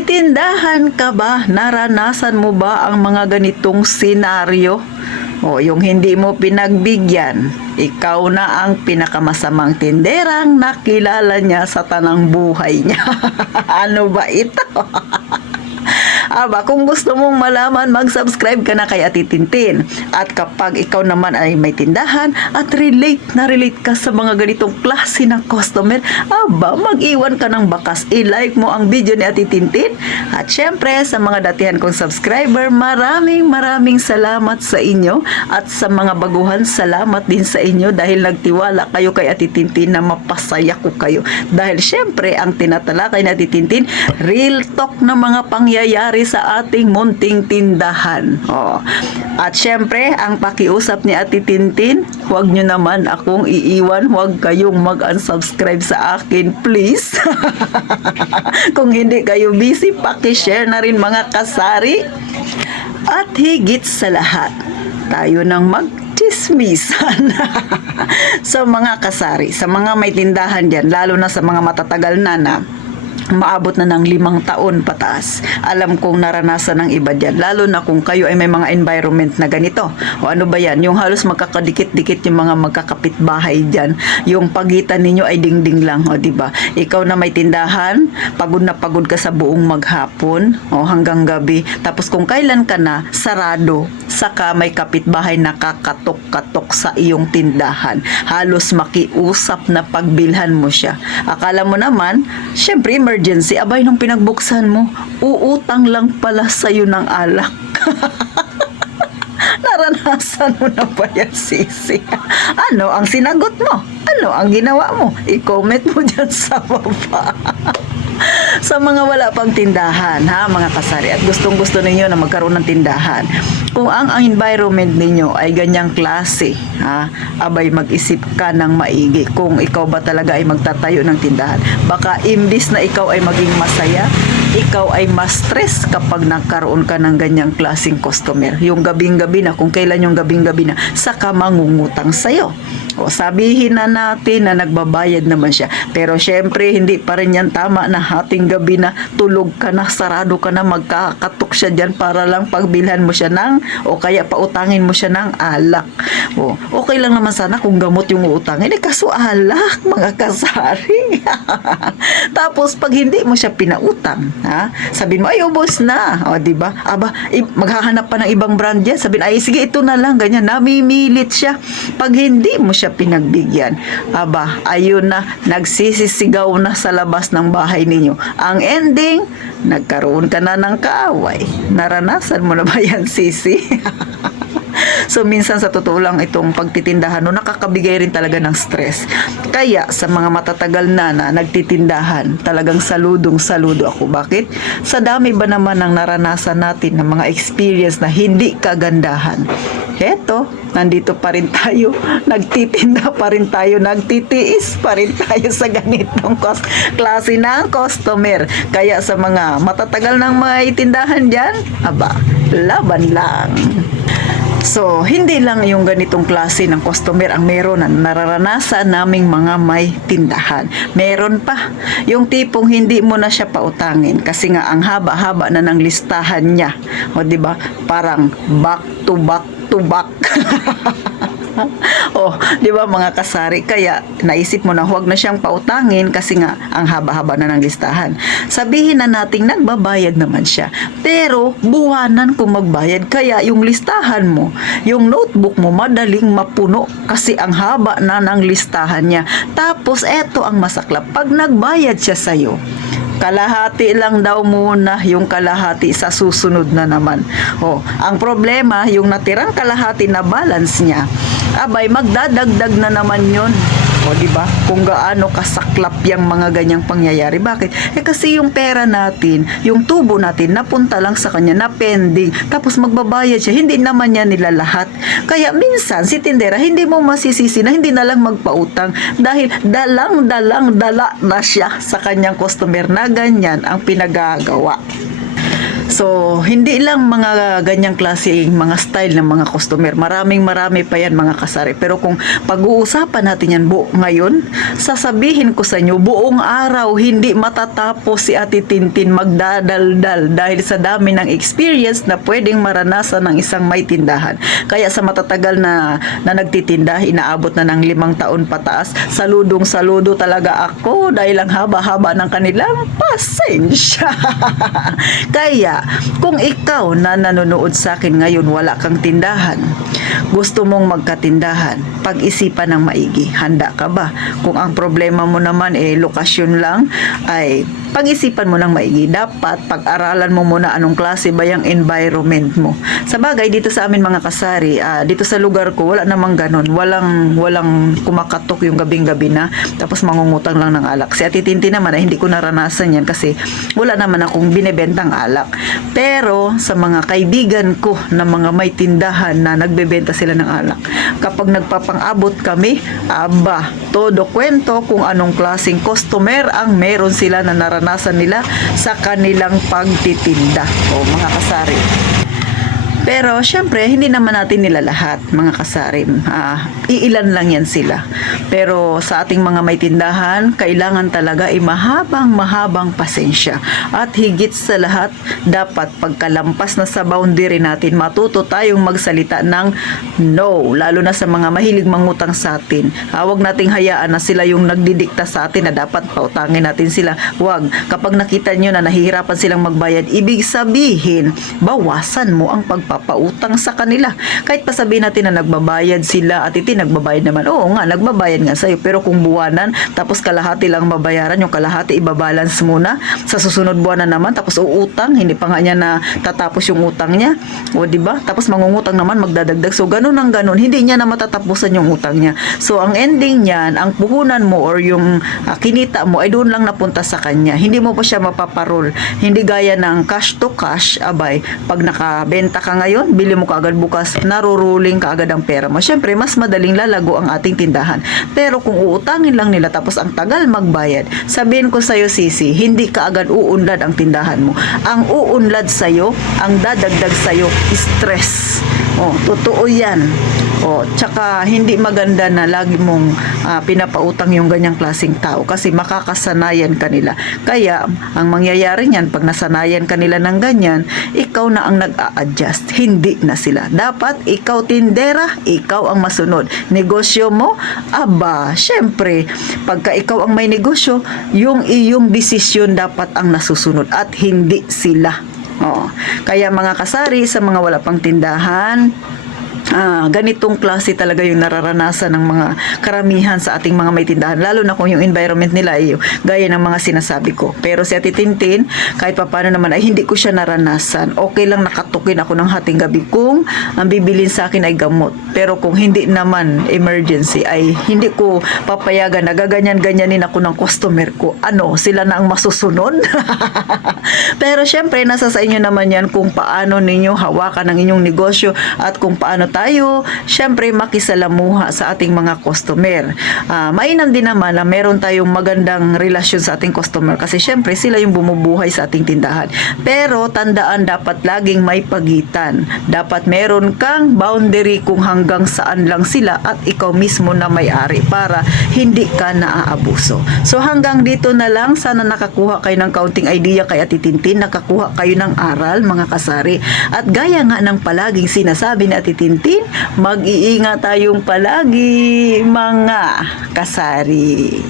May tindahan ka ba? Naranasan mo ba ang mga ganitong senaryo? O yung hindi mo pinagbigyan, ikaw na ang pinakamasamang tinderang nakilala niya sa tanang buhay niya. Ano ba ito? Aba, kung gusto mong malaman, mag-subscribe ka na kay Ate Tintin. At kapag ikaw naman ay may tindahan at relate ka sa mga ganitong klase ng customer, aba, mag-iwan ka ng bakas. I-like mo ang video ni Ate Tintin. At syempre, sa mga datihan kong subscriber, maraming salamat sa inyo. At sa mga baguhan, salamat din sa inyo dahil nagtiwala kayo kay Ate Tintin na mapasaya ko kayo. Dahil syempre, ang tinatalakay ni Ate Tintin, real talk na mga pangyayari sa ating munting tindahan. At syempre, ang pakiusap ni Ate Tintin, huwag nyo naman akong iiwan, huwag kayong mag-unsubscribe sa akin, please. Kung hindi kayo busy, pakishare na rin mga kasari. At higit sa lahat, tayo nang chismisan sa mga kasari, sa mga may tindahan dyan, lalo na sa mga matatagal na maabot na ng 5 taon pataas. Alam kong naranasan ng iba dyan, lalo na kung kayo ay may mga environment na ganito. O ano ba yan? Yung halos magkakadikit-dikit yung mga magkakapitbahay dyan. Yung pagitan ninyo ay dingding lang, o diba? Ikaw na may tindahan, pagod na pagod ka sa buong maghapon, o hanggang gabi. Tapos kung kailan ka na, sarado. Saka may kapitbahay na kakatok-katok sa iyong tindahan. Halos makiusap na pagbilhan mo siya. Akala mo naman, syempre emergency, abay nung pinagbuksan mo, uutang lang pala sa'yo ng alak. Naranasan mo na ba yan, sisi? Ano ang sinagot mo? Ano ang ginawa mo? I-comment mo dyan sa baba. Sa mga wala pang tindahan, ha, mga kasari, at gustong-gusto ninyo na magkaroon ng tindahan, kung ang environment ninyo ay ganyang klase, ha, abay mag-isip ka ng maigi kung ikaw ba talaga ay magtatayo ng tindahan. Baka imbis na ikaw ay maging masaya, ikaw ay ma-stress kapag nagkaroon ka ng ganyang klaseng customer. Yung gabing-gabi na, kung kailan yung gabing-gabi na, saka mangungutang sa'yo. O sabihin na natin na nagbabayad naman siya. Pero syempre, hindi pa rin yan tama na hating gabi na tulog ka na, sarado ka na, magkakatok siya dyan para lang pagbilhan mo siya ng, o kaya pautangin mo siya ng alak. O, okay lang naman sana kung gamot yung uutangin. Kaso alak, mga kasari. Tapos, pag hindi mo siya pinautang, ha? Sabihin mo, ay, ubos na. O, diba? Aba, maghahanap pa ng ibang brand yan. Sabihin, ay, sige, ito na lang, ganyan. Namimilit siya. Pag hindi mo siya pinagbigyan, aba, ayun na, nagsisisigaw na sa labas ng bahay ninyo. Ang ending, nagkaroon ka na ng kaaway. Naranasan mo na ba yan, sisi? So, minsan sa totoo lang itong pagtitindahan, no, nakakabigay rin talaga ng stress. Kaya, sa mga matatagal na nagtitindahan, talagang saludong-saludo ako. Bakit? Sa dami ba naman ng naranasan natin ng mga experience na hindi kagandahan? Heto, nandito pa rin tayo, nagtitinda pa rin tayo, nagtitiis pa rin tayo sa ganitong klase ng customer. Kaya sa mga matatagal ng mga itindahan dyan, aba, laban lang. So, hindi lang yung ganitong klase ng customer ang meron na nararanasan naming mga may tindahan. Meron pa, yung tipong hindi mo na siya pautangin kasi nga ang haba-haba na ng listahan niya. O, diba? Parang back to back to back. Oh, di ba mga kasari? Kaya naisip mo na huwag na siyang pautangin kasi nga ang haba-haba na ng listahan. Sabihin na nating nagbabayad naman siya. Pero buwanan kung magbayad. Kaya yung listahan mo, yung notebook mo madaling mapuno kasi ang haba na ng listahan niya. Tapos eto ang masaklap. Pag nagbayad siya sa'yo, kalahati lang daw muna, yung kalahati sa susunod na naman. Oh, ang problema, yung natirang kalahati na balance niya, abay magdadagdag na naman yun. O, diba? Kung gaano kasaklap yung mga ganyang pangyayari. Bakit? Kasi yung pera natin, yung tubo natin, napunta lang sa kanya, na pending. Tapos magbabayad siya, hindi naman niya nila lahat. Kaya minsan, si tindera, hindi mo masisisi na hindi na lang magpautang dahil dala na siya sa kanyang customer na ganyan ang pinagagawa. So, hindi lang mga ganyang klaseng mga style ng mga customer. Marami pa yan mga kasari. Pero kung pag-uusapan natin yan ngayon, sasabihin ko sa inyo, buong araw hindi matatapos si Ate Tintin magdadaldal dahil sa dami ng experience na pwedeng maranasan ng isang may tindahan. Kaya sa matatagal na nagtitinda, inaabot na ng 5 taon pataas, saludo talaga ako dahil ang haba-haba ng kanilang pasensya. Kaya, kung ikaw na nanonood sa akin ngayon, wala kang tindahan, gusto mong magkatindahan, pag-isipan ng maigi. Handa ka ba? Kung ang problema mo naman lokasyon lang, ay pag-isipan mo ng maigi. Dapat pag-aralan mo muna anong klase ba yung environment mo. Sa bagay, dito sa amin mga kasari, dito sa lugar ko, wala namang ganun. Walang kumakatok yung gabing-gabi na, tapos mangungutang lang ng alak. Si Ate Tintin naman, hindi ko naranasan yan kasi wala naman akong binebentang alak. Pero sa mga kaibigan ko na mga may tindahan na nagbebenta sila ng alak, kapag nagpapang-abot kami, todo kwento kung anong klaseng customer ang meron sila na naranasan nila sa kanilang pagtitinda. O mga kasari. Pero syempre, hindi naman natin nila lahat, mga kasari. Iilan lang yan sila. Pero sa ating mga may tindahan, kailangan talaga mahabang pasensya. At higit sa lahat, dapat pagkalampas na sa boundary natin, matuto tayong magsalita ng no. Lalo na sa mga mahilig mangutang sa atin. Huwag nating hayaan na sila yung nagdidikta sa atin na dapat pautangin natin sila. Huwag. Kapag nakita nyo na nahihirapan silang magbayad, ibig sabihin, bawasan mo ang pagpapautang sa kanila. Kahit pa sabihin natin na nagbabayad sila at nagbabayad naman. Oo nga, nagbabayad nga sa'yo. Pero kung buwanan, tapos kalahati lang mabayaran, yung kalahati ibabalance muna. Sa susunod buwan na naman, tapos uutang, hindi pa nga niya na tatapos yung utang niya. O diba? Tapos mangungutang naman, magdadagdag. So ganun ang ganun. Hindi niya na matatapusan yung utang niya. So ang ending niyan, ang puhunan mo or yung kinita mo ay doon lang napunta sa kanya. Hindi mo pa siya mapaparol. Hindi gaya ng cash to cash, abay, pag nakabenta ka ngayon, bili mo kaagad bukas, naruruling kaagad ang pera mo. Siyempre, mas madaling lalago ang ating tindahan. Pero kung uutangin lang nila tapos ang tagal magbayad, sabihin ko sa'yo, Sisi, hindi kaagad uunlad ang tindahan mo. Ang uunlad sa'yo, ang dadagdag sa'yo, stress. Totoo yan. Tsaka hindi maganda na lagi mong pinapautang yung ganyang klaseng tao kasi makakasanayan kanila. Kaya, ang mangyayari niyan, pag nasanayan kanila ng ganyan, ikaw na ang nag-a-adjust, hindi na sila. Dapat, ikaw tindera, ikaw ang masunod. Negosyo mo, syempre, pagka ikaw ang may negosyo, yung iyong desisyon dapat ang nasusunod at hindi sila. Kaya mga kasari, sa mga wala pang tindahan, ganitong klase talaga yung nararanasan ng mga karamihan sa ating mga may tindahan, lalo na kung yung environment nila ay gaya ng mga sinasabi ko. Pero si Ate Tintin, kahit paano naman ay hindi ko siya naranasan. Okay lang nakatukin ako ng hating gabi kung ang bibilin sa akin ay gamot. Pero kung hindi naman emergency, ay hindi ko papayagan na gaganyan-ganyanin ako ng customer ko. Sila na ang masusunod? Pero syempre, nasa sa inyo naman yan kung paano ninyo hawakan ang inyong negosyo at kung paano tayo, syempre, makisalamuha sa ating mga customer. Mainam din naman na meron tayong magandang relasyon sa ating customer kasi syempre, sila yung bumubuhay sa ating tindahan. Pero, tandaan, dapat laging may pagitan. Dapat meron kang boundary kung hanggang saan lang sila at ikaw mismo na may-ari para hindi ka naaabuso. So, hanggang dito na lang. Sana nakakuha kayo ng kaunting idea kay Ate Tintin. Nakakuha kayo ng aral, mga kasari. At gaya nga ng palaging sinasabi ni Ate Tintin, mag-iingat tayong palagi, mga kasari.